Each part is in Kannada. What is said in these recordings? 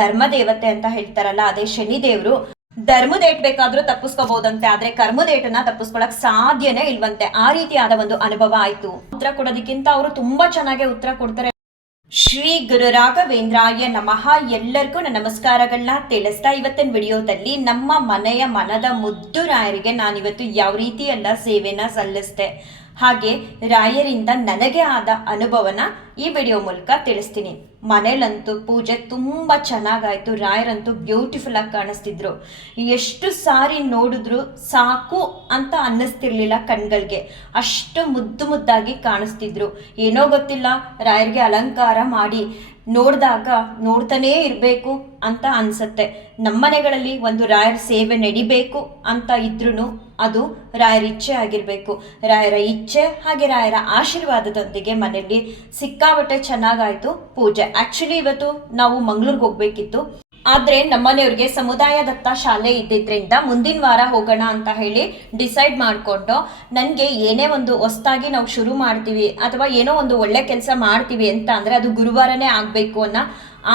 ಧರ್ಮದೇವತೆ ಅಂತ ಹೇಳ್ತಾರಲ್ಲ, ಅದೇ ಶನಿ ದೇವರು ಧರ್ಮದೇಟ್ ಬೇಕಾದ್ರೂ ತಪ್ಪಿಸ್ಕೋಬಹುದಂತೆ ಆದ್ರೆ ಕರ್ಮದೇಟನ್ನ ತಪ್ಪಿಸ್ಕೊಳಕ್ ಸಾಧ್ಯನೇ ಇಲ್ವಂತೆ. ಆ ರೀತಿಯಾದ ಒಂದು ಅನುಭವ ಆಯ್ತು. ಉತ್ತರ ಕೊಡೋದಕ್ಕಿಂತ ಅವರು ತುಂಬಾ ಚೆನ್ನಾಗಿ ಉತ್ತರ ಕೊಡ್ತಾರೆ. ಶ್ರೀ ಗುರು ರಾಘವೇಂದ್ರಾಯ ನಮಃ. ಎಲ್ಲರಿಗೂ ನನ್ನ ನಮಸ್ಕಾರಗಳನ್ನ ತಿಳಿಸ್ತಾ ಇವತ್ತಿನ ವಿಡಿಯೋದಲ್ಲಿ ನಮ್ಮ ಮನೆಯ ಮನದ ಮುದ್ದು ರಾಯರಿಗೆ ನಾನಿವತ್ತು ಯಾವ ರೀತಿ ಎಲ್ಲ ಸೇವೆನ ಸಲ್ಲಿಸ್ದೆ. ಹಾಗೆ ರಾಯರಿಂದ ನನಗೆ ಆದ ಅನುಭವನ ಈ ವಿಡಿಯೋ ಮೂಲಕ ತಿಳಿಸ್ತೀನಿ. ಮನೇಲಂತೂ ಪೂಜೆ ತುಂಬ ಚೆನ್ನಾಗಾಯ್ತು. ರಾಯರಂತೂ ಬ್ಯೂಟಿಫುಲ್ ಆಗಿ ಕಾಣಿಸ್ತಿದ್ರು. ಎಷ್ಟು ಸಾರಿ ನೋಡಿದ್ರು ಸಾಕು ಅಂತ ಅನ್ನಿಸ್ತಿರ್ಲಿಲ್ಲ ಕಣ್ಗಳಿಗೆ. ಅಷ್ಟು ಮುದ್ದು ಮುದ್ದಾಗಿ ಕಾಣಿಸ್ತಿದ್ರು. ಏನೋ ಗೊತ್ತಿಲ್ಲ, ರಾಯರಿಗೆ ಅಲಂಕಾರ ಮಾಡಿ ನೋಡಿದಾಗ ನೋಡ್ತಾನೇ ಇರಬೇಕು ಅಂತ ಅನ್ಸತ್ತೆ. ನಮ್ಮನೆಗಳಲ್ಲಿ ಒಂದು ರಾಯರ ಸೇವೆ ನಡಿಬೇಕು ಅಂತ ಇದ್ರೂ ಅದು ರಾಯರ ಇಚ್ಛೆ ಆಗಿರಬೇಕು. ರಾಯರ ಇಚ್ಛೆ ಹಾಗೆ ರಾಯರ ಆಶೀರ್ವಾದದೊಂದಿಗೆ ಮನೆಯಲ್ಲಿ ಸಿಕ್ಕಾಬಟ್ಟೆ ಚೆನ್ನಾಗಾಯಿತು ಪೂಜೆ. ಆ್ಯಕ್ಚುಲಿ ಇವತ್ತು ನಾವು ಮಂಗ್ಳೂರಿಗೆ ಹೋಗ್ಬೇಕಿತ್ತು. ಆದ್ರೆ ನಮ್ಮನೆಯವ್ರಿಗೆ ಸಮುದಾಯ ದತ್ತ ಶಾಲೆ ಇದ್ದಿದ್ರಿಂದ ಮುಂದಿನ ವಾರ ಹೋಗೋಣ ಅಂತ ಹೇಳಿ ಡಿಸೈಡ್ ಮಾಡಿಕೊಂಡು ನನಗೆ ಏನೇ ಒಂದು ಹೊಸ್ತಾಗಿ ನಾವು ಶುರು ಮಾಡ್ತೀವಿ ಅಥವಾ ಏನೋ ಒಂದು ಒಳ್ಳೆ ಕೆಲಸ ಮಾಡ್ತೀವಿ ಅಂತ ಅಂದರೆ ಅದು ಗುರುವಾರನೇ ಆಗಬೇಕು ಅನ್ನೋ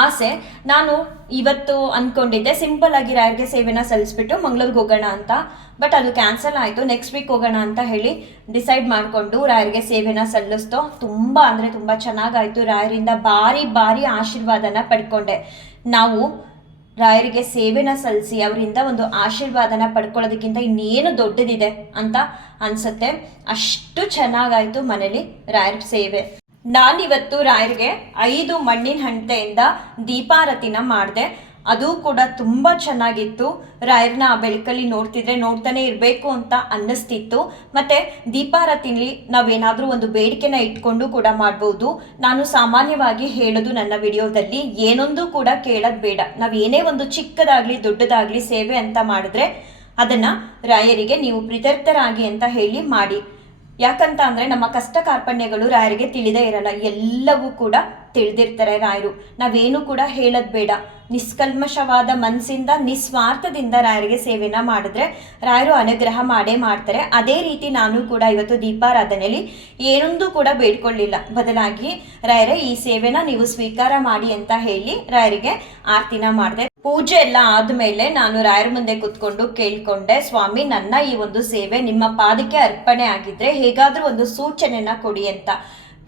ಆಸೆ ನಾನು ಇವತ್ತು ಅಂದ್ಕೊಂಡಿದ್ದೆ ಸಿಂಪಲ್ ಆಗಿ ರಾಯರ್ಗೆ ಸೇವೆನ ಸಲ್ಲಿಸ್ಬಿಟ್ಟು ಮಂಗ್ಳೂರ್ಗೆ ಹೋಗೋಣ ಅಂತ. ಬಟ್ ಅದು ಕ್ಯಾನ್ಸಲ್ ಆಯಿತು. ನೆಕ್ಸ್ಟ್ ವೀಕ್ ಹೋಗೋಣ ಅಂತ ಹೇಳಿ ಡಿಸೈಡ್ ಮಾಡಿಕೊಂಡು ರಾಯರ್ಗೆ ಸೇವೆನ ಸಲ್ಲಿಸ್ತೋ. ತುಂಬ ಅಂದರೆ ತುಂಬ ಚೆನ್ನಾಗಾಯಿತು ರಾಯರಿಂದ ಭಾರಿ ಭಾರಿ ಆಶೀರ್ವಾದನ ಪಡ್ಕೊಂಡೆ. ನಾವು ರಾಯರಿಗೆ ಸೇವೆನ ಸಲ್ಲಿಸಿ ಅವರಿಂದ ಒಂದು ಆಶೀರ್ವಾದನ ಪಡ್ಕೊಳ್ಳೋದಕ್ಕಿಂತ ಇನ್ನೇನು ದೊಡ್ಡದಿದೆ ಅಂತ ಅನ್ಸುತ್ತೆ. ಅಷ್ಟು ಚೆನ್ನಾಗಾಯ್ತು ಮನೇಲಿ ರಾಯರ ಸೇವೆ. ನಾನಿವತ್ತು ರಾಯರಿಗೆ ಐದು ಮಣ್ಣಿನ ಹಂಟೆಯಿಂದ ದೀಪಾರತಿನ ಮಾಡಿದೆ. ಅದು ಕೂಡ ತುಂಬ ಚೆನ್ನಾಗಿತ್ತು. ರಾಯರ್ನ ಆ ಬೆಳಕಲ್ಲಿ ನೋಡ್ತಿದ್ರೆ ನೋಡ್ತಾನೆ ಇರಬೇಕು ಅಂತ ಅನ್ನಿಸ್ತಿತ್ತು. ಮತ್ತೆ ದೀಪಾರತಿಲಿ ನಾವೇನಾದರೂ ಒಂದು ಬೇಡಿಕೆನ ಇಟ್ಕೊಂಡು ಕೂಡ ಮಾಡ್ಬೋದು. ನಾನು ಸಾಮಾನ್ಯವಾಗಿ ಹೇಳೋದು ನನ್ನ ವಿಡಿಯೋದಲ್ಲಿ ಏನೊಂದು ಕೂಡ ಕೇಳೋದು ಬೇಡ. ನಾವು ಏನೇ ಒಂದು ಚಿಕ್ಕದಾಗ್ಲಿ ದೊಡ್ಡದಾಗ್ಲಿ ಸೇವೆ ಅಂತ ಮಾಡಿದ್ರೆ ಅದನ್ನ ರಾಯರಿಗೆ ನೀವು ಪ್ರೀತರ್ಥರಾಗಿ ಅಂತ ಹೇಳಿ ಮಾಡಿ. ಯಾಕಂತ ಅಂದ್ರೆ ನಮ್ಮ ಕಷ್ಟ ಕಾರ್ಪಣ್ಯಗಳು ರಾಯರಿಗೆ ತಿಳಿದೇ ಇರಲ್ಲ. ಎಲ್ಲವೂ ಕೂಡ ತಿಳಿದಿರ್ತಾರೆ ರಾಯರು. ನಾವೇನು ಕೂಡ ಹೇಳೋದು ಬೇಡ. ನಿಷ್ಕಲ್ಮಶವಾದ ಮನಸ್ಸಿಂದ ನಿಸ್ವಾರ್ಥದಿಂದ ರಾಯರಿಗೆ ಸೇವೆನ ಮಾಡಿದ್ರೆ ರಾಯರು ಅನುಗ್ರಹ ಮಾಡೇ ಮಾಡ್ತಾರೆ. ಅದೇ ರೀತಿ ನಾನು ಕೂಡ ಇವತ್ತು ದೀಪಾರಾಧನೆಯಲ್ಲಿ ಏನೊಂದು ಕೂಡ ಬೇಡ್ಕೊಳ್ಳಿಲ್ಲ. ಬದಲಾಗಿ ರಾಯರೇ, ಈ ಸೇವೆನ ನೀವು ಸ್ವೀಕಾರ ಮಾಡಿ ಅಂತ ಹೇಳಿ ರಾಯರಿಗೆ ಆರ್ತಿನ ಮಾಡಿದೆ. ಪೂಜೆ ಎಲ್ಲ ಆದ್ಮೇಲೆ ನಾನು ರಾಯರ ಮುಂದೆ ಕುತ್ಕೊಂಡು ಕೇಳ್ಕೊಂಡೆ, ಸ್ವಾಮಿ, ನನ್ನ ಈ ಒಂದು ಸೇವೆ ನಿಮ್ಮ ಪಾದಕ್ಕೆ ಅರ್ಪಣೆ ಆಗಿದ್ರೆ ಹೇಗಾದ್ರೂ ಒಂದು ಸೂಚನೆನ ಕೊಡಿ ಅಂತ.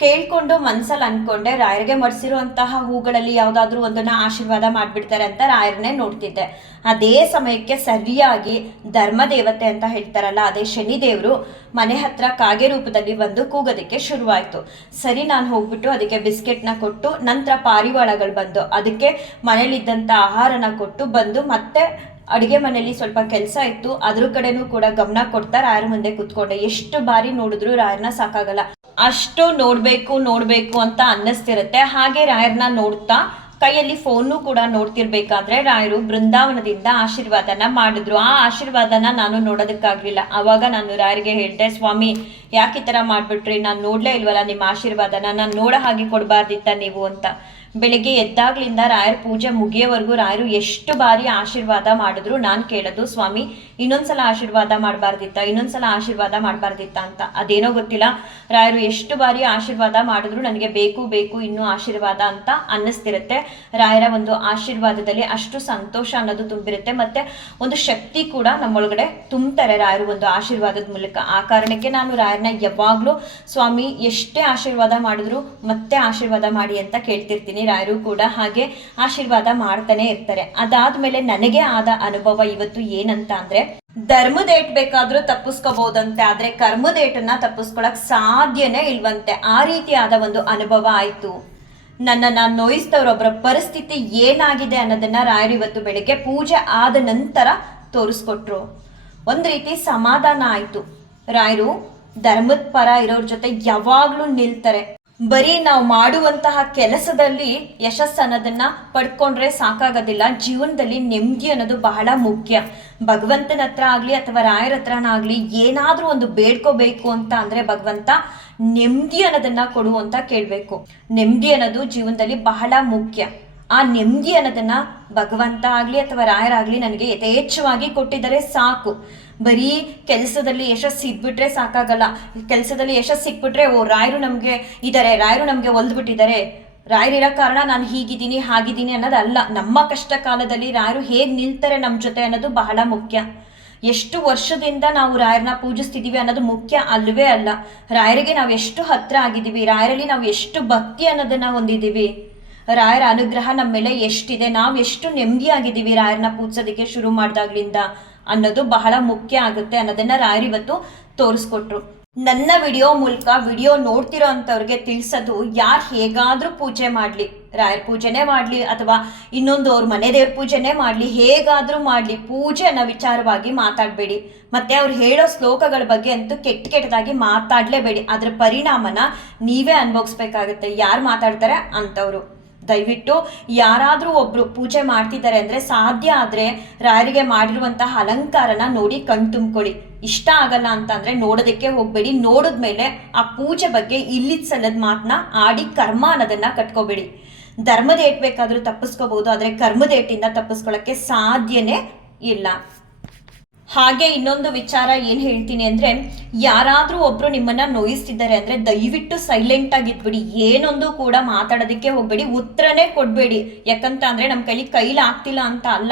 ಕೇಳ್ಕೊಂಡು ಮನ್ಸಲ್ಲಿ ಅನ್ಕೊಂಡೆ, ರಾಯರಿಗೆ ಮಡಿಸಿರುವಂತಹ ಹೂಗಳಲ್ಲಿ ಯಾವ್ದಾದ್ರು ಒಂದನ್ನ ಆಶೀರ್ವಾದ ಮಾಡಿಬಿಡ್ತಾರೆ ಅಂತ ರಾಯರನ್ನೇ ನೋಡ್ತಿದ್ದೆ. ಅದೇ ಸಮಯಕ್ಕೆ ಸರಿಯಾಗಿ ಧರ್ಮದೇವತೆ ಅಂತ ಹೇಳ್ತಾರಲ್ಲ, ಅದೇ ಶನಿ ದೇವರು ಮನೆ ಹತ್ರ ಕಾಗೆ ರೂಪದಲ್ಲಿ ಬಂದು ಕೂಗೋದಕ್ಕೆ ಶುರುವಾಯ್ತು. ಸರಿ, ನಾನು ಹೋಗ್ಬಿಟ್ಟು ಅದಕ್ಕೆ ಬಿಸ್ಕೆಟ್ನ ಕೊಟ್ಟು, ನಂತರ ಪಾರಿವಾಳಗಳು ಬಂದು, ಅದಕ್ಕೆ ಮನೇಲಿದ್ದಂಥ ಆಹಾರನ ಕೊಟ್ಟು ಬಂದು ಮತ್ತೆ ಅಡುಗೆ ಮನೆಯಲ್ಲಿ ಸ್ವಲ್ಪ ಕೆಲಸ ಇತ್ತು, ಅದ್ರ ಕಡೆನೂ ಕೂಡ ಗಮನ ಕೊಡ್ತಾ ರಾಯರ ಮುಂದೆ ಕುತ್ಕೊಂಡೆ. ಎಷ್ಟು ಬಾರಿ ನೋಡಿದ್ರು ರಾಯರ್ನ ಸಾಕಾಗಲ್ಲ. ಅಷ್ಟು ನೋಡ್ಬೇಕು ನೋಡ್ಬೇಕು ಅಂತ ಅನ್ನಿಸ್ತಿರುತ್ತೆ. ಹಾಗೆ ರಾಯರ್ನ ನೋಡ್ತಾ ಕೈಯಲ್ಲಿ ಫೋನು ಕೂಡ ನೋಡ್ತಿರ್ಬೇಕಾದ್ರೆ ರಾಯರು ಬೃಂದಾವನದಿಂದ ಆಶೀರ್ವಾದನ ಮಾಡಿದ್ರು. ಆ ಆಶೀರ್ವಾದನ ನಾನು ನೋಡೋದಕ್ಕಾಗ್ಲಿಲ್ಲ. ಅವಾಗ ನಾನು ರಾಯರಿಗೆ ಹೇಳ್ದೆ, ಸ್ವಾಮಿ, ಯಾಕೆ ಈ ಥರ ಮಾಡ್ಬಿಟ್ರಿ? ನಾನು ನೋಡ್ಲೇ ಇಲ್ವಲ್ಲ ನಿಮ್ಮ ಆಶೀರ್ವಾದನ. ನಾನು ನೋಡೋ ಹಾಗೆ ಕೊಡಬಾರ್ದಿತ್ತ ನೀವು ಅಂತ. ಬೆಳಿಗ್ಗೆ ಎದ್ದಾಗ್ಲಿಂದ ರಾಯರ ಪೂಜೆ ಮುಗಿಯೋವರೆಗೂ ರಾಯರು ಎಷ್ಟು ಬಾರಿ ಆಶೀರ್ವಾದ ಮಾಡಿದ್ರು ನಾನು ಕೇಳೋದು, ಸ್ವಾಮಿ, ಇನ್ನೊಂದ್ಸಲ ಆಶೀರ್ವಾದ ಮಾಡಬಾರ್ದಿತ್ತ, ಇನ್ನೊಂದ್ಸಲ ಆಶೀರ್ವಾದ ಮಾಡಬಾರ್ದಿತ್ತ ಅಂತ. ಅದೇನೋ ಗೊತ್ತಿಲ್ಲ. ರಾಯರು ಎಷ್ಟು ಬಾರಿ ಆಶೀರ್ವಾದ ಮಾಡಿದ್ರು ನನಗೆ ಬೇಕು ಬೇಕು, ಇನ್ನೂ ಆಶೀರ್ವಾದ ಅಂತ ಅನ್ನಿಸ್ತಿರುತ್ತೆ. ರಾಯರ ಒಂದು ಆಶೀರ್ವಾದದಲ್ಲಿ ಅಷ್ಟು ಸಂತೋಷ ಅನ್ನೋದು ತುಂಬಿರುತ್ತೆ. ಮತ್ತೆ ಒಂದು ಶಕ್ತಿ ಕೂಡ ನಮ್ಮೊಳಗಡೆ ತುಂಬ್ತಾರೆ ರಾಯರು ಒಂದು ಆಶೀರ್ವಾದದ ಮೂಲಕ. ಆ ಕಾರಣಕ್ಕೆ ನಾನು ರಾಯರನ್ನ ಯಾವಾಗಲೂ, ಸ್ವಾಮಿ, ಎಷ್ಟೇ ಆಶೀರ್ವಾದ ಮಾಡಿದ್ರು ಮತ್ತೆ ಆಶೀರ್ವಾದ ಮಾಡಿ ಅಂತ ಕೇಳ್ತಿರ್ತೀನಿ. ರಾಯರು ಕೂಡ ಹಾಗೆ ಆಶೀರ್ವಾದ ಮಾಡ್ತಾನೆ ಇರ್ತಾರೆ. ಅದಾದ್ಮೇಲೆ ನನಗೆ ಆದ ಅನುಭವ ಇವತ್ತು ಏನಂತ ಅಂದ್ರೆ, ಧರ್ಮದೇಟ್ ಬೇಕಾದ್ರೂ ತಪ್ಪಿಸ್ಕೋಬಹುದಂತೆ ಆದ್ರೆ ಕರ್ಮದೇಟನ್ನ ತಪ್ಪಿಸ್ಕೊಳಕ್ ಸಾಧ್ಯನೇ ಇಲ್ವಂತೆ. ಆ ರೀತಿಯಾದ ಒಂದು ಅನುಭವ ಆಯ್ತು. ನನ್ನನ್ನ ನೋಯಿಸಿದವರೊಬ್ಬರ ಪರಿಸ್ಥಿತಿ ಏನಾಗಿದೆ ಅನ್ನೋದನ್ನ ರಾಯರು ಇವತ್ತು ಬೆಳಿಗ್ಗೆ ಪೂಜೆ ಆದ ನಂತರ ತೋರಿಸ್ಕೊಟ್ರು. ಒಂದ್ ರೀತಿ ಸಮಾಧಾನ ಆಯ್ತು. ರಾಯರು ಧರ್ಮದ ಪರ ಇರೋರ್ ಜೊತೆ ಯಾವಾಗ್ಲೂ ನಿಲ್ತಾರೆ. ಬರೀ ನಾವು ಮಾಡುವಂತಹ ಕೆಲಸದಲ್ಲಿ ಯಶಸ್ಸು ಅನ್ನೋದನ್ನ ಪಡ್ಕೊಂಡ್ರೆ ಸಾಕಾಗೋದಿಲ್ಲ. ಜೀವನದಲ್ಲಿ ನೆಮ್ಮದಿ ಅನ್ನೋದು ಬಹಳ ಮುಖ್ಯ. ಭಗವಂತನ ಹತ್ರ ಆಗಲಿ ಅಥವಾ ರಾಯರ ಆಗಲಿ ಏನಾದರೂ ಒಂದು ಬೇಡ್ಕೋಬೇಕು ಅಂತ ಅಂದರೆ ಭಗವಂತ ನೆಮ್ಮದಿ ಅನ್ನೋದನ್ನ ಕೊಡು ಅಂತ ಕೇಳಬೇಕು. ನೆಮ್ಮದಿ ಅನ್ನೋದು ಜೀವನದಲ್ಲಿ ಬಹಳ ಮುಖ್ಯ. ಆ ನೆಮ್ಮದಿ ಅನ್ನೋದನ್ನ ಭಗವಂತ ಆಗಲಿ ಅಥವಾ ರಾಯರಾಗಲಿ ನನಗೆ ಯಥೇಚ್ಛವಾಗಿ ಕೊಟ್ಟಿದ್ದಾರೆ ಸಾಕು. ಬರೀ ಕೆಲಸದಲ್ಲಿ ಯಶಸ್ಸು ಸಿಗ್ಬಿಟ್ರೆ ಸಾಕಾಗಲ್ಲ. ಕೆಲಸದಲ್ಲಿ ಯಶಸ್ಸು ಸಿಕ್ಬಿಟ್ರೆ, ಓ, ರಾಯರು ನಮಗೆ ಇದ್ದಾರೆ ರಾಯರು ನಮಗೆ ಒಲ್ದ್ಬಿಟ್ಟಿದ್ದಾರೆ. ರಾಯರಿರೋ ಕಾರಣ ನಾನು ಹೀಗಿದ್ದೀನಿ, ಹಾಗಿದ್ದೀನಿ ಅನ್ನೋದಲ್ಲ. ನಮ್ಮ ಕಷ್ಟ ಕಾಲದಲ್ಲಿ ರಾಯರು ಹೇಗೆ ನಿಲ್ತಾರೆ ನಮ್ಮ ಜೊತೆ ಅನ್ನೋದು ಬಹಳ ಮುಖ್ಯ. ಎಷ್ಟು ವರ್ಷದಿಂದ ನಾವು ರಾಯರನ್ನ ಪೂಜಿಸ್ತಿದೀವಿ ಅನ್ನೋದು ಮುಖ್ಯ ಅಲ್ವೇ ಅಲ್ಲ. ರಾಯರಿಗೆ ನಾವು ಎಷ್ಟು ಹತ್ರ ಆಗಿದ್ದೀವಿ, ರಾಯರಲ್ಲಿ ನಾವು ಎಷ್ಟು ಭಕ್ತಿ ಅನ್ನೋದನ್ನ ಹೊಂದಿದ್ದೀವಿ. ರಾಯರ ಅನುಗ್ರಹ ನಮ್ಮ ಮೇಲೆ ಎಷ್ಟಿದೆ, ನಾವು ಎಷ್ಟು ನೆಮ್ಮದಿಯಾಗಿದ್ದೀವಿ ರಾಯರನ್ನ ಪೂಜಿಸೋದಕ್ಕೆ ಶುರು ಮಾಡಿದಾಗ್ಲಿಂದ. ಅನ್ನೋದು ಬಹಳ ಮುಖ್ಯ ಆಗುತ್ತೆ ಅನ್ನೋದನ್ನ ರಾಯರ್ ಇವತ್ತು ತೋರಿಸ್ಕೊಟ್ರು. ನನ್ನ ವಿಡಿಯೋ ಮೂಲಕ ವಿಡಿಯೋ ನೋಡ್ತಿರೋ ಅಂಥವ್ರಿಗೆ ತಿಳಿಸೋದು ಯಾರು ಹೇಗಾದರೂ ಪೂಜೆ ಮಾಡಲಿ, ರಾಯರ ಪೂಜೆನೇ ಮಾಡಲಿ ಅಥವಾ ಇನ್ನೊಂದು ಅವ್ರ ಮನೆ ದೇವ್ರ ಪೂಜೆನೇ ಮಾಡಲಿ, ಹೇಗಾದರೂ ಮಾಡಲಿ ಪೂಜೆ ಅನ್ನೋ ವಿಚಾರವಾಗಿ ಮಾತಾಡಬೇಡಿ. ಮತ್ತೆ ಅವ್ರು ಹೇಳೋ ಶ್ಲೋಕಗಳ ಬಗ್ಗೆ ಅಂತೂ ಕೆಟ್ಟ ಕೆಟ್ಟದಾಗಿ ಮಾತಾಡಲೇಬೇಡಿ. ಅದರ ಪರಿಣಾಮನ ನೀವೇ ಅನುಭವಿಸ್ಬೇಕಾಗುತ್ತೆ ಯಾರು ಮಾತಾಡ್ತಾರೆ ಅಂಥವ್ರು. ದಯವಿಟ್ಟು ಯಾರಾದರೂ ಒಬ್ರು ಪೂಜೆ ಮಾಡ್ತಿದ್ದಾರೆ ಅಂದ್ರೆ ಸಾಧ್ಯ ಆದರೆ ರಾಯರಿಗೆ ಮಾಡಿರುವಂತಹ ಅಲಂಕಾರನ ನೋಡಿ ಕಣ್ ತುಂಬ್ಕೊಳ್ಳಿ. ಇಷ್ಟ ಆಗಲ್ಲ ಅಂತ ಅಂದ್ರೆ ನೋಡೋದಕ್ಕೆ ಹೋಗ್ಬೇಡಿ. ನೋಡಿದ್ಮೇಲೆ ಆ ಪೂಜೆ ಬಗ್ಗೆ ಇಲ್ಲಿದ್ ಸಲ್ಲದ ಮಾತನ್ನ ಆಡಿ ಕರ್ಮ ಅನ್ನೋದನ್ನ ಕಟ್ಕೋಬೇಡಿ. ಧರ್ಮದೇಟ್ ಬೇಕಾದ್ರೂ ತಪ್ಪಿಸ್ಕೋಬಹುದು ಆದ್ರೆ ಕರ್ಮದೇಟಿಂದ ತಪ್ಪಿಸ್ಕೊಳ್ಳೋಕ್ಕೆ ಸಾಧ್ಯನೇ ಇಲ್ಲ. ಹಾಗೆ ಇನ್ನೊಂದು ವಿಚಾರ ಏನು ಹೇಳ್ತೀನಿ ಅಂದ್ರೆ, ಯಾರಾದರೂ ಒಬ್ರು ನಿಮ್ಮನ್ನ ನೋಯಿಸ್ತಿದ್ದಾರೆ ಅಂದ್ರೆ ದಯವಿಟ್ಟು ಸೈಲೆಂಟ್ ಆಗಿದ್ಬಿಡಿ ಏನೊಂದು ಕೂಡ ಮಾತಾಡೋದಕ್ಕೆ ಹೋಗ್ಬೇಡಿ. ಉತ್ತರನೇ ಕೊಡ್ಬೇಡಿ. ಯಾಕಂತ ಅಂದ್ರೆ ನಮ್ಮ ಕೈಲಿ ಕೈಲಿ ಆಗ್ತಿಲ್ಲ ಅಂತ ಅಲ್ಲ.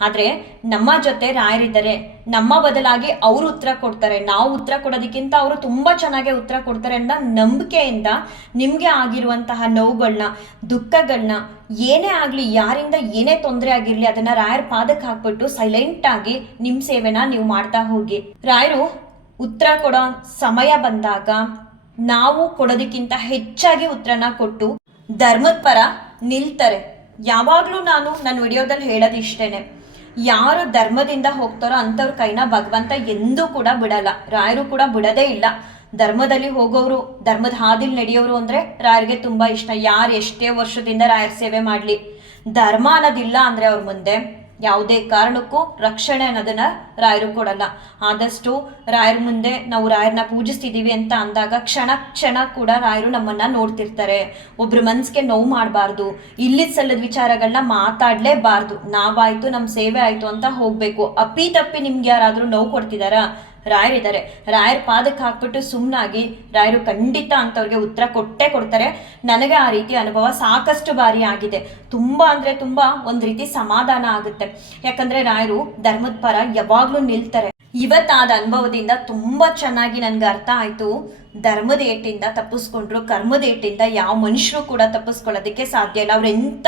ಆದ್ರೆ ನಮ್ಮ ಜೊತೆ ರಾಯರಿದ್ದಾರೆ. ನಮ್ಮ ಬದಲಾಗಿ ಅವರು ಉತ್ತರ ಕೊಡ್ತಾರೆ, ನಾವು ಉತ್ತರ ಕೊಡೋದಕ್ಕಿಂತ ಅವರು ತುಂಬಾ ಚೆನ್ನಾಗಿ ಉತ್ತರ ಕೊಡ್ತಾರೆ ಅಂತ ನಂಬಿಕೆಯಿಂದ ನಿಮಗೆ ಆಗಿರುವಂತಹ ನೋವುಗಳನ್ನ ದುಃಖಗಳನ್ನ ಏನೇ ಆಗಲಿ, ಯಾರಿಂದ ಏನೇ ತೊಂದರೆ ಆಗಿರಲಿ, ಅದನ್ನ ರಾಯರ ಪಾದಕ್ಕೆ ಹಾಕ್ಬಿಟ್ಟು ಸೈಲೆಂಟ್ ಆಗಿ ನಿಮ್ ಸೇವೆನ ನೀವು ಮಾಡ್ತಾ ಹೋಗಿ. ರಾಯರು, ಉತ್ತರ ಕೊಡೋ ಸಮಯ ಬಂದಾಗ ನಾವು ಕೊಡೋದಕ್ಕಿಂತ ಹೆಚ್ಚಾಗಿ ಉತ್ತರನ ಕೊಟ್ಟು ಧರ್ಮದ ಪರ ನಿಲ್ತಾರೆ. ಯಾವಾಗಲೂ ನಾನು ನನ್ನ ವಿಡಿಯೋದಲ್ಲಿ ಹೇಳೋದು ಇಷ್ಟೇನೆ ಯಾರು ಧರ್ಮದಿಂದ ಹೋಗ್ತಾರೋ ಅಂಥವ್ರ ಕೈನ ಭಗವಂತ ಎಂದೂ ಕೂಡ ಬಿಡಲ್ಲ. ರಾಯರು ಕೂಡ ಬಿಡದೇ ಇಲ್ಲ. ಧರ್ಮದಲ್ಲಿ ಹೋಗೋರು ಧರ್ಮದ ಹಾದಿಲ್ ನಡೆಯೋರು ಅಂದ್ರೆ ರಾಯರಿಗೆ ತುಂಬಾ ಇಷ್ಟ. ಯಾರು ಎಷ್ಟೇ ವರ್ಷದಿಂದ ರಾಯರ ಸೇವೆ ಮಾಡ್ಲಿ. ಧರ್ಮ ಅನ್ನೋದಿಲ್ಲ ಅಂದ್ರೆ ಅವ್ರ ಮುಂದೆ ಯಾವುದೇ ಕಾರಣಕ್ಕೂ ರಕ್ಷಣೆ ಅನ್ನೋದನ್ನ ರಾಯರು ಕೊಡಲ್ಲ. ಆದಷ್ಟು ರಾಯರ ಮುಂದೆ ನಾವು ರಾಯರನ್ನ ಪೂಜಿಸ್ತಿದ್ದೀವಿ ಅಂತ ಅಂದಾಗ ಕ್ಷಣ ಕ್ಷಣ ಕೂಡ ರಾಯರು ನಮ್ಮನ್ನ ನೋಡ್ತಿರ್ತಾರೆ. ಒಬ್ರ ಮನ್ಸಿಗೆ ನೋವು ಮಾಡಬಾರ್ದು. ಇಲ್ಲಿ ಸಲ್ಲದ ವಿಚಾರಗಳನ್ನ ಮಾತಾಡಲೇಬಾರ್ದು. ನಾವಾಯ್ತು ನಮ್ಮ ಸೇವೆ ಆಯ್ತು ಅಂತ ಹೋಗ್ಬೇಕು. ಅಪ್ಪಿ ತಪ್ಪಿ ನಿಮ್ಗೆ ಯಾರಾದ್ರೂ ನೋವು ಕೊಡ್ತಿದಾರಾ? ರಾಯರಿದ್ದಾರೆ ರಾಯರ್ ಪಾದಕ್ಕೆ ಹಾಕ್ಬಿಟ್ಟು ಸುಮ್ಮನಾಗಿ ರಾಯರು ಖಂಡಿತ ಅಂತವ್ರಿಗೆ ಉತ್ತರ ಕೊಟ್ಟೇ ಕೊಡ್ತಾರೆ. ನನಗೆ ಆ ರೀತಿ ಅನುಭವ ಸಾಕಷ್ಟು ಬಾರಿ ಆಗಿದೆ. ತುಂಬಾ ಅಂದ್ರೆ ತುಂಬಾ ಒಂದ್ ರೀತಿ ಸಮಾಧಾನ ಆಗುತ್ತೆ. ಯಾಕಂದ್ರೆ ರಾಯರು ಧರ್ಮದ ಪರ ಯಾವಾಗ್ಲೂ ನಿಲ್ತಾರೆ. ಇವತ್ತಾದ ಅನುಭವದಿಂದ ತುಂಬಾ ಚೆನ್ನಾಗಿ ನನ್ಗೆ ಅರ್ಥ ಆಯ್ತು. ಧರ್ಮದ ಏಟಿಂದ ತಪ್ಪಿಸ್ಕೊಂಡ್ರು, ಕರ್ಮದ ಏಟಿಂದ ಯಾವ ಮನುಷ್ಯರು ಕೂಡ ತಪ್ಪಿಸ್ಕೊಳ್ಳೋದಕ್ಕೆ ಸಾಧ್ಯ ಇಲ್ಲ. ಅವ್ರು ಎಂತ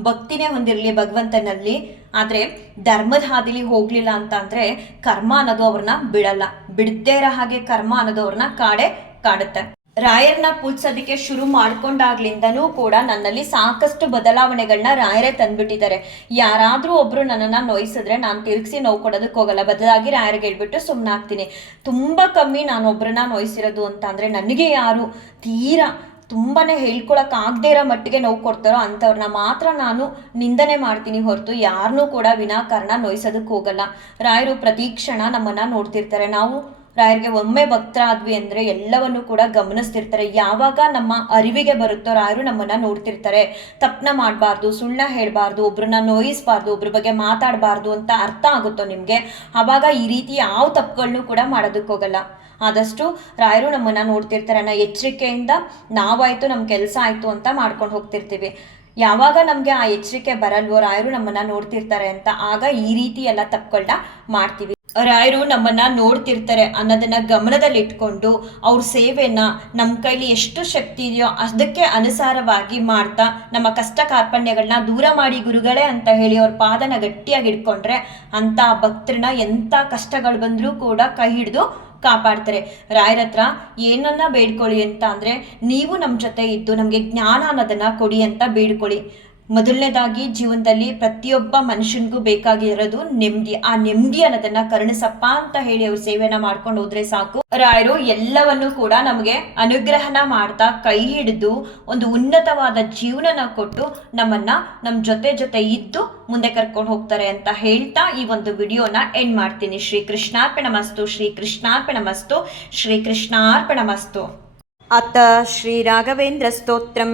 ಭಕ್ತಿನೇ ಹೊಂದಿರಲಿ ಭಗವಂತನಲ್ಲಿ. ಆದ್ರೆ ಧರ್ಮದ ಹಾದಿಲಿ ಹೋಗಲಿಲ್ಲ ಅಂತ ಅಂದ್ರೆ ಕರ್ಮ ಅನ್ನೋದು ಅವ್ರನ್ನ ಬಿಡಲ್ಲ. ಬಿಡದೇ ಇರೋ ಹಾಗೆ ಕರ್ಮ ಅನ್ನೋದು ಅವ್ರನ್ನ ಕಾಡೆ ಕಾಡುತ್ತೆ. ರಾಯರ್ನ ಪೂಜಿಸೋದಕ್ಕೆ ಶುರು ಮಾಡ್ಕೊಂಡಾಗ್ಲಿಂದನೂ ಕೂಡ ನನ್ನಲ್ಲಿ ಸಾಕಷ್ಟು ಬದಲಾವಣೆಗಳನ್ನ ರಾಯರೇ ತಂದ್ಬಿಟ್ಟಿದ್ದಾರೆ. ಯಾರಾದರೂ ಒಬ್ರು ನನ್ನನ್ನ ನೋಯಿಸಿದ್ರೆ ನಾನು ತಿರುಗಿಸಿ ನೋವು ಕೊಡೋದಕ್ಕೆ ಹೋಗಲ್ಲ. ಬದಲಾಗಿ ರಾಯರಿಗೆ ಹೇಳ್ಬಿಟ್ಟು ಸುಮ್ಮನಾಗ್ತೀನಿ ತುಂಬಾ ಕಮ್ಮಿ ನಾನು ಒಬ್ರನ್ನ ನೋಯಿಸಿರೋದು ಅಂತ ಅಂದ್ರೆ ನನಗೆ ಯಾರು? ತೀರಾ. ತುಂಬಾನೇ ಹೇಳ್ಕೊಳಕ್ಕಾಗದೇ ಇರೋ ಮಟ್ಟಿಗೆ ನೋವು ಕೊಡ್ತಾರೋ ಅಂಥವ್ರನ್ನ ಮಾತ್ರ ನಾನು ನಿಂದನೆ ಮಾಡ್ತೀನಿ ಹೊರತು ಯಾರನ್ನೂ ಕೂಡ ವಿನಾಕಾರಣ ನೋಯಿಸೋದಕ್ಕೆ ಹೋಗಲ್ಲ. ರಾಯರು ಪ್ರತಿ ಕ್ಷಣ ನಮ್ಮನ್ನು ನೋಡ್ತಿರ್ತಾರೆ. ನಾವು ರಾಯರಿಗೆ ಒಮ್ಮೆ ಭಕ್ತರಾದ್ವಿ ಅಂದರೆ ಎಲ್ಲವನ್ನು ಕೂಡ ಗಮನಿಸ್ತಿರ್ತಾರೆ. ಯಾವಾಗ ನಮ್ಮ ಅರಿವಿಗೆ ಬರುತ್ತೋ ರಾಯರು ನಮ್ಮನ್ನು ನೋಡ್ತಿರ್ತಾರೆ. ತಪ್ಪನ ಮಾಡಬಾರ್ದು ಸುಳ್ಳ ಹೇಳಬಾರ್ದು, ಒಬ್ರನ್ನ ನೋಯಿಸ್ಬಾರ್ದು, ಒಬ್ರ ಬಗ್ಗೆ ಮಾತಾಡಬಾರ್ದು ಅಂತ ಅರ್ಥ ಆಗುತ್ತೋ ನಿಮಗೆ? ಆವಾಗ ಈ ರೀತಿ ಯಾವ ತಪ್ಪುಗಳನ್ನೂ ಕೂಡ ಮಾಡೋದಕ್ಕೆ ಹೋಗಲ್ಲ. ಆದಷ್ಟು ರಾಯರು ನಮ್ಮನ್ನ ನೋಡ್ತಿರ್ತಾರೆ ಅನ್ನೋ ಎಚ್ಚರಿಕೆಯಿಂದ ನಾವಾಯ್ತು ನಮ್ಮ ಕೆಲಸ ಆಯ್ತು ಅಂತ ಮಾಡ್ಕೊಂಡು ಹೋಗ್ತಿರ್ತೀವಿ. ಯಾವಾಗ ನಮಗೆ ಆ ಎಚ್ಚರಿಕೆ ಬರಲ್ವೋ, ರಾಯರು ನಮ್ಮನ್ನ ನೋಡ್ತಿರ್ತಾರೆ ಅಂತ ಆಗ ಈ ರೀತಿ ಎಲ್ಲ ತಪ್ಪುಗಳನ್ನ ಮಾಡ್ತೀವಿ. ರಾಯರು ನಮ್ಮನ್ನ ನೋಡ್ತಿರ್ತಾರೆ ಅನ್ನೋದನ್ನ ಗಮನದಲ್ಲಿ ಇಟ್ಕೊಂಡು ಅವ್ರ ಸೇವೆನ ನಮ್ಮ ಕೈಲಿ ಎಷ್ಟು ಶಕ್ತಿ ಇದೆಯೋ ಅದಕ್ಕೆ ಅನುಸಾರವಾಗಿ ಮಾಡ್ತಾ ನಮ್ಮ ಕಷ್ಟ ಕಾರ್ಪಣ್ಯಗಳನ್ನ ದೂರ ಮಾಡಿ ಗುರುಗಳೇ ಅಂತ ಹೇಳಿ ಅವ್ರ ಪಾದನ ಗಟ್ಟಿಯಾಗಿ ಇಟ್ಕೊಂಡ್ರೆ ಅಂತ ಭಕ್ತರನ್ನ ಎಂಥ ಕಷ್ಟಗಳು ಬಂದರೂ ಕೂಡ ಕೈ ಹಿಡಿದು ಕಾಪಾಡ್ತಾರೆ. ರಾಯರ ಹತ್ರ ಏನನ್ನ ಬೇಡ್ಕೊಳ್ಳಿ ಅಂತ ಅಂದರೆ, ನೀವು ನಮ್ಮ ಜೊತೆ ಇದ್ದು ನಮಗೆ ಜ್ಞಾನ ಅನ್ನೋದನ್ನ ಕೊಡಿ ಅಂತ ಬೇಡ್ಕೊಳ್ಳಿ. ಮೊದಲನೇದಾಗಿ ಜೀವನದಲ್ಲಿ ಪ್ರತಿಯೊಬ್ಬ ಮನುಷ್ಯನಿಗೂ ಬೇಕಾಗಿರೋದು ನೆಮ್ಮದಿ. ಆ ನೆಮ್ಮದಿ ಅನ್ನೋದನ್ನ ಕರುಣಿಸಪ್ಪ ಅಂತ ಹೇಳಿ ಅವ್ರ ಸೇವೆನ ಮಾಡ್ಕೊಂಡು ಹೋದ್ರೆ ಸಾಕು. ರಾಯರು ಎಲ್ಲವನ್ನು ಕೂಡ ನಮಗೆ ಅನುಗ್ರಹನ ಮಾಡ್ತಾ ಕೈ ಹಿಡಿದು ಒಂದು ಉನ್ನತವಾದ ಜೀವನನ ಕೊಟ್ಟು ನಮ್ಮನ್ನ ನಮ್ಮ ಜೊತೆ ಜೊತೆ ಇದ್ದು ಮುಂದೆ ಕರ್ಕೊಂಡು ಹೋಗ್ತಾರೆ ಅಂತ ಹೇಳ್ತಾ ಈ ಒಂದು ವಿಡಿಯೋನ ಎಂಡ್ ಮಾಡ್ತೀನಿ. ಶ್ರೀ ಕೃಷ್ಣಾರ್ಪಣ ಮಸ್ತು ಶ್ರೀ ಕೃಷ್ಣಾರ್ಪಣ ಮಸ್ತು ಶ್ರೀ ಕೃಷ್ಣಾರ್ಪಣ ಮಸ್ತು अत श्रीराघवेन्द्रस्तोत्रं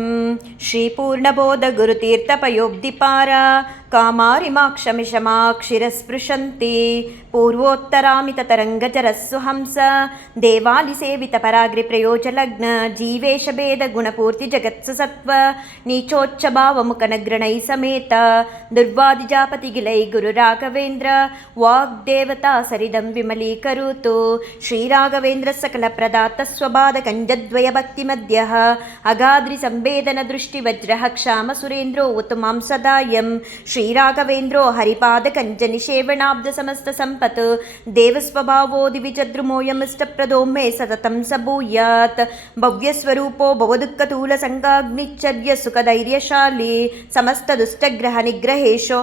श्रीपूर्णबोधगुरुतीर्थपयोब्धिपारा कामारिमा क्षमिशमाक्षिरस्पृशन्ति पूर्वोत्तरामिततरङ्गचरस्सुहंस देवालिसेवितपराग्रिप्रयोजलग्न जीवेशभेदगुणपूर्तिजगत्सु सत्त्व नीचोच्चभावमुखनग्रणैः समेत दुर्वादिजापतिगिलै गुरुराघवेन्द्र वाग्देवता सरिदं विमलीकरोतु श्रीराघवेन्द्रसकलप्रदातस्वबाधकञ्जद्वयभक्तिमध्यः अगाद्रिसंवेदनदृष्टिवज्रः क्षामसुरेन्द्रो उतु मां सदायं श्री ಶ್ರೀರಾಘವೇಂದ್ರೋ ಹರಿಪಾದ ಕಂಜನಿಷೇವಣಾಬ್ದ ಸಮಸ್ತ ಸಂಪತ್ ದೇವಸ್ವಭಾವೋ ದಿವಿಚದ್ರುಮೋಯಮಿಷ್ಟಪ್ರದೋ ಮೇ ಸತತಂ ಸಭೂಯಾತ್ ಭವ್ಯಸ್ವರೂಪೋ ಭವದುಃಖತೂಲ ಸಂಗಾಗ್ನಿಚ್ಚರ್ಯ ಸುಖಧೈರ್ಯಶಾಲಿ ಸಮಸ್ತ ದುಷ್ಟಗ್ರಹ ನಿಗ್ರಹೇಶೋ